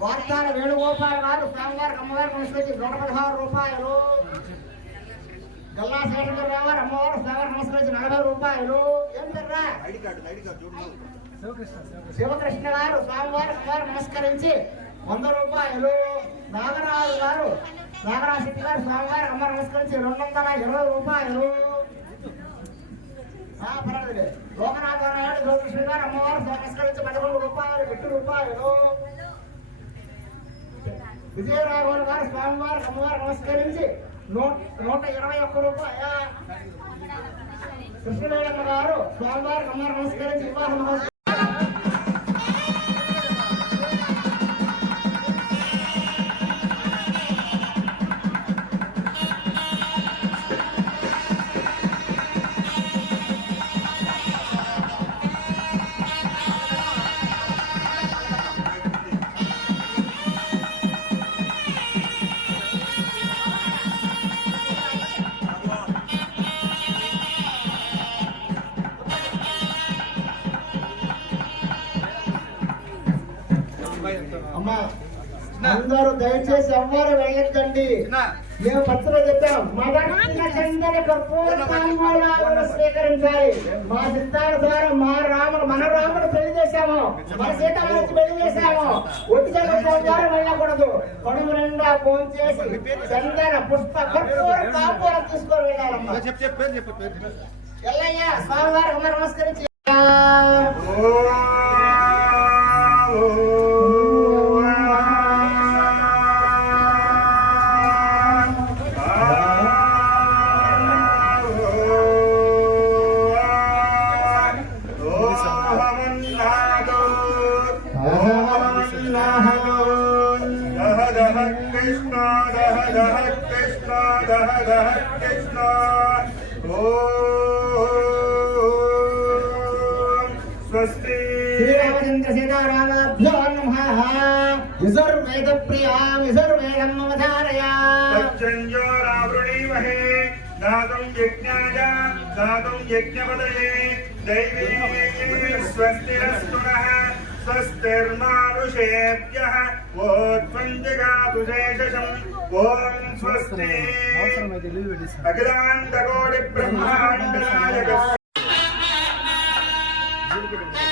వార్తాల వేణుగోపాల్ గారు స్వామివారి నూట పదహారు రూపాయలు. గల్లా నలభై రూపాయలు. ఏం పెర్రా శివకృష్ణ గారు స్వామివారి అమ్మవారు నమస్కరించి వంద రూపాయలు. నాగరాజు గారు నాగరాజు శెట్టి గారు స్వామివారి అమ్మ నమస్కరించి రెండు వందల ఇరవై రూపాయలు. పర్వాలేదు. లోకనాథ నాయుడు గోకృష్ణ గారు అమ్మవారు నమస్కరించి పదకొండు రూపాయలు ఎట్టు రూపాయలు. విజయరాఘవన్ గారు స్వామివారి అమ్మవారు నమస్కరించి నూట ఇరవై ఒక్క రూపాయ? కృష్ణవేణమ్మ గారు స్వామివారికి అమ్మవారు నమస్కరించి వివాహ మహోత్సవం అమ్మా. అందరూ దయచేసి ఎవ్వరు వెళ్ళొద్దండి. మేము పత్రిక చెప్పాం కర్పూర తాంబూలాలను స్వీకరించాలి. మా సిద్ధాల ద్వారా మా రాముడు మన రాముడు పెళ్ళి చేశాము. మన నుంచి పెళ్ళి చేశాము. ఒట్టి ద్వారా వెళ్ళకూడదు. కడుపు నిండా ఫోన్ చేసి చందన పుష్ప కర్పూర తాంబూలం తీసుకొని వెళ్ళాలమ్మా. ఎల్లయ్య స్వామివారికి అమ్మ నమస్కరించి. దహ దహ కృష్ణ దహ దహ కృష్ణ ఓ స్వస్తి శ్రీరామచంద్ర సీతారామాభ్యో నమ విసర్వేద ప్రియా విసర్వేదం అవధారయా తచ్చంజో రావృణీమహే దాతుం యజ్ఞాయ దాతం యజ్ఞపదయే దైవీ స్వస్తిరస్తు నః स्वस्तिर्मानुषेभ्यः ओत्वञ्जिगातुशेषम् ॐ स्वस्ति। अखिलाण्डकोटिब्रह्माण्डनायकस्य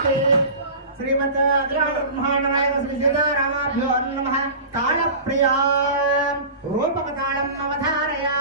శ్రీ సీతారామాభ్యో నమ తాళ ప్రియా రూపక తాళం అవధారయా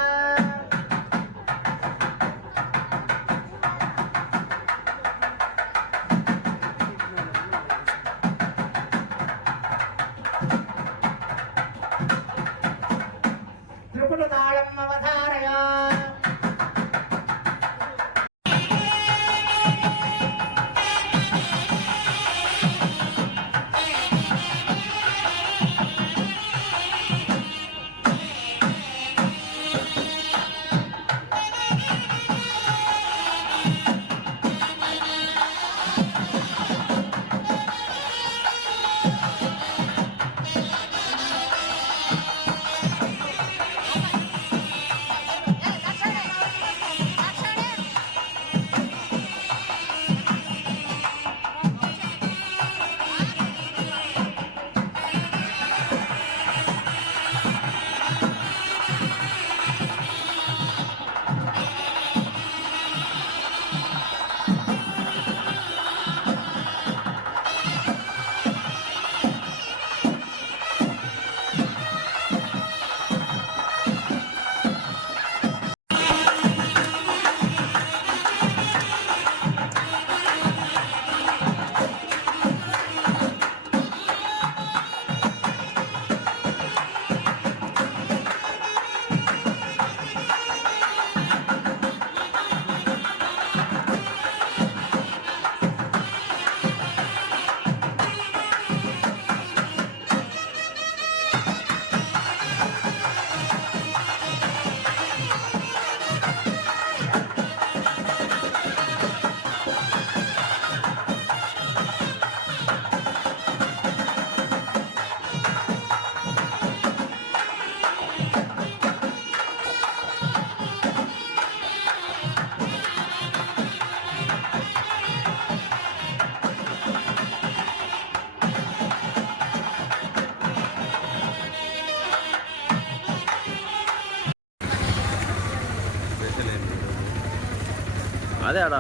అదే ఆడ.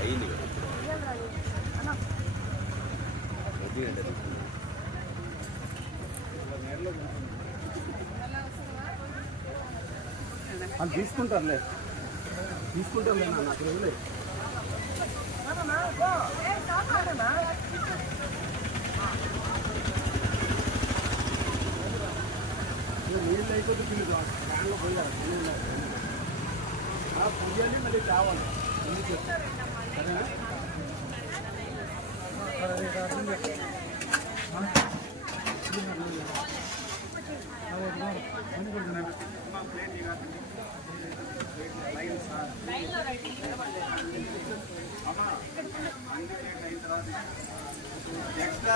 అయింది వాళ్ళు తీసుకుంటారులే. తీసుకుంటారులే నాకు పొయ్యాలి మళ్ళీ తేవాలి ఎందుకు? సరేనా